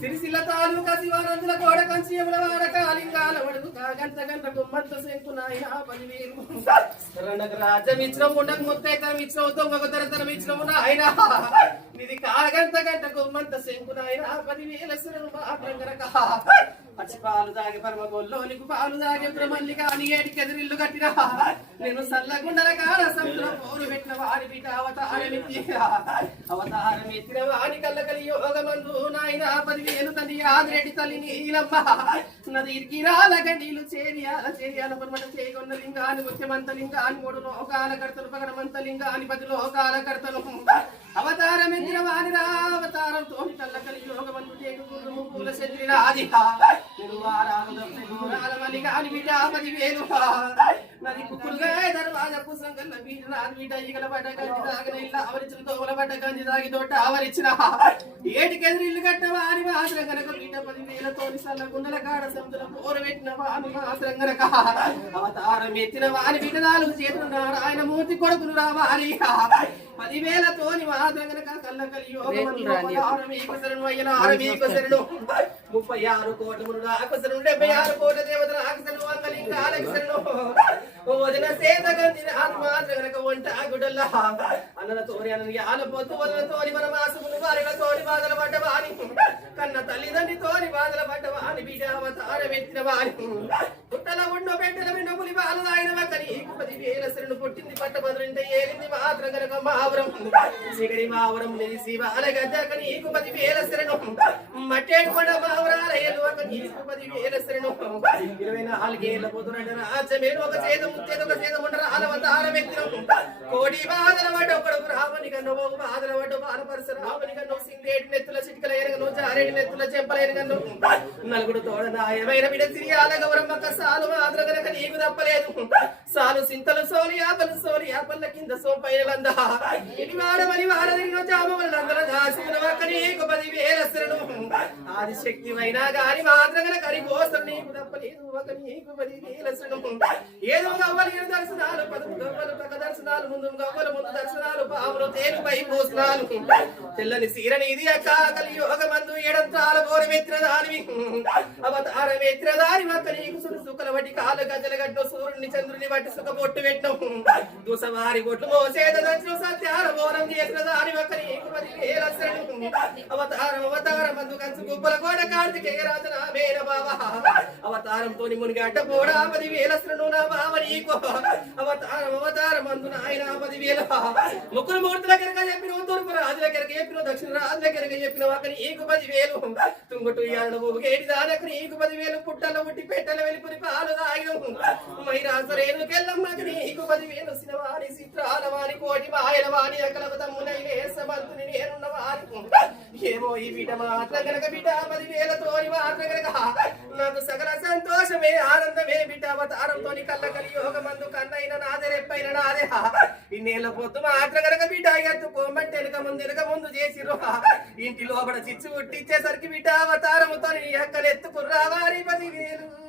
సిరిసిల్ల తాలూకా శివానందుల కోడ కంచి వాడ కాలింగాల వడుగు గంట గంట గుమ్మంత శంకునాయన 10,000 రాజ్యం ఇచ్చిన ఉండకు ముత్తైతనం ఇచ్చిన దొంగకు తరతరం ఇచ్చిన నాయన నిధి కాగంట గంట గుమ్మంత శంకునాయన 10,000 శరణు మాత్రంగరక పచ్చి పాలు తాగి పరమ గొల్లో నీకు పాలు తాగి బ్రహ్మల్లిగా అని ఏడికి ఎదురిల్లు కట్టిన నేను సల్లగుండల కాడ సముద్రం పోరు పెట్టిన వారి బిడ్డ అవతారం ఎత్తిన వాని కళ్ళకలి యోగమందు నాయన 10,000 తల్లి ఆదిరెడ్డి తల్లి నీలమ్మ నదికి రాలగ నీళ్ళు చేరియాల పరమట చేయగొన్న లింగాని ముఖ్యమంత లింగాని 3 లోకాల కర్తలు పగడమంత లింగాని 10 లోకాల కర్తలు అవతారం ఎత్తిన వాని రా అవతారంతో కళ్ళకలి యోగమందు చేకులు పూల చంద్రి రాది నది కుక్కులుగా దర్వాజపు సంకల్ల బీట ఈగల పడ్డ గంజి తాగిన ఇల్లు ఆవరించిన దోమల పడ్డ గంజి తాగి తోట ఆవరించిన ఏటికెదిరి ఇల్లు కట్టవా అని మాత్రం గనక బీట 10,000 సల్ల గుండల కాడ సముద్రం పోరు పెట్టిన వాని మాత్రం గనక అవతారం ఎత్తిన వాని బిడ్డ 4 చేతులు నారాయణ మూర్తి కొడుకును రావాలి 10,000 మాత్రం గనక కళ్ళకలి యోగమను అయ్యన 36 కోట్ల ఆకసరుడు 76 కోట్ల దేవతల ఆకసరుడు వందలింగాలకు శరణు వదిన సేదగందిన ఆత్మాత్ర గనక వంట గుడల్ల అన్నల తోరి అన్నని ఆలపోతూ వదల తోరి మన మాసములు వారిన తోరి బాధల పడ్డవాని కన్న తల్లిదండ్రి తోరి బాధల పడ్డవాని బిడ్డ అవతారం ఎత్తిన వాని పుట్టల ఉండు పెట్టల విండు పులి పాలు తాగిన వక్కని 10,000 శరణు పుట్టింది పట్టభద్రుంటే ఏలింది మాత్రం గనక మావరం సిగడి మావరం నిలిసి వాళ్ళ గద్దక నీకు 10,000 శరణు మట్టేడు కొండ మావరాల ఏలు ఒక నీకు 10,000 శరణు 24 ఏళ్ళ పొద్దున రాజ్యమేను ఒక చేత ముత్తేది ఒక చేత ఉండర అవతారం ఎత్తిన కోడి బాధల పడ్డ ఒకడు రామని కన్నో బాధల పడ్డ బాలపరస రామని కన్నో సింగేటి నెత్తుల చిటికల ఎరగను జారేటి నెత్తుల చెంపల ఎరగను నలుగుడు తోడ నాయమైన బిడ్డ సిరియాల గౌరమ్మ సాలు మాత్రం గనక నీకు తప్పలేదు సాలు సింతలు సోలి ఆపల్ల కింద సోంపైలందా ఇనివాడ మరి వారదిరినో జామవలందర దాసిన వక్క నీకు 10,000 శరణు ఆదిశక్తి అయినా గాని మాత్రం గనక కరిపోసరు నీకు తప్పలేదు ఒక నీకు 10,000 శరణు ఏదో గవ్వలు దర్శనాలు 10 గవ్వలు పక్క దర్శనాలు ముందు గవ్వలు ముందు దర్శనాలు పాములు తేలుపై పోసనాలు తెల్లని సీరనిది అక్క కలియోగమందు ఎడంతాల గోరమెత్తిన దానివి అవతారం ఎత్తిన దాని వక్క నీకు సుకల వడ్డి కాలు గజ్జల గడ్డ సూర్యుని చంద్రుని బట్టి సుఖ బొట్టు పెట్టం దూసవారి బొట్లు మోసేద దర్శనం సత్యార బోనం చేసిన దాని వక్క నీకు 10,000 శరణు అవతారం మందు కంచు గుబ్బల కోడ కార్తికేయ రాజన మేన బాబా అవతారంతో మునిగడ్డ పోడా 10,000 శరణు నా బావ నీకు అవతారం మందు నాయన 10,000 ముక్కులు మూర్తుల కెరక చెప్పిన తూర్పు రాజుల కెరక చెప్పిన దక్షిణ రాజుల కెరక చెప్పిన వక్క నీకు 10,000 తుంగుటు యాడను బొగేటి దానకు నీకు 10,000 పుట్టల ఉట్టి పెట్టల వెలిపురి పాలు తాగిన మైరాసరేను కెల్లమ్మకి నీకు 10,000 సినవాణి చిత్రాల వాణి కోటి మాయల వాణి అకలవ తమ్మునైనే సమంతుని నేనున్న వారి ఏమో ఈ బిడ్డ మాత్రం గనక బిడ్డ 10,000 మాత్రం గనక నాకు సకల సంతోషమే ఆనందమే బిడ్డ అవతారంతో కళ్ళకలి యోగమందు కన్నైన నాదే రెప్పైన నాదే ఇన్నేళ్ళ పొద్దు మాత్రం గనక బిడ్డ ఎత్తుకోమంటే వెనక ముందు చేసిరు ఇంటి లోపల చిచ్చు ఉట్టిచ్చేసరికి బిడ్డ అవతారముతో నీ అక్కలు ఎత్తుకుర్రావారి 10,000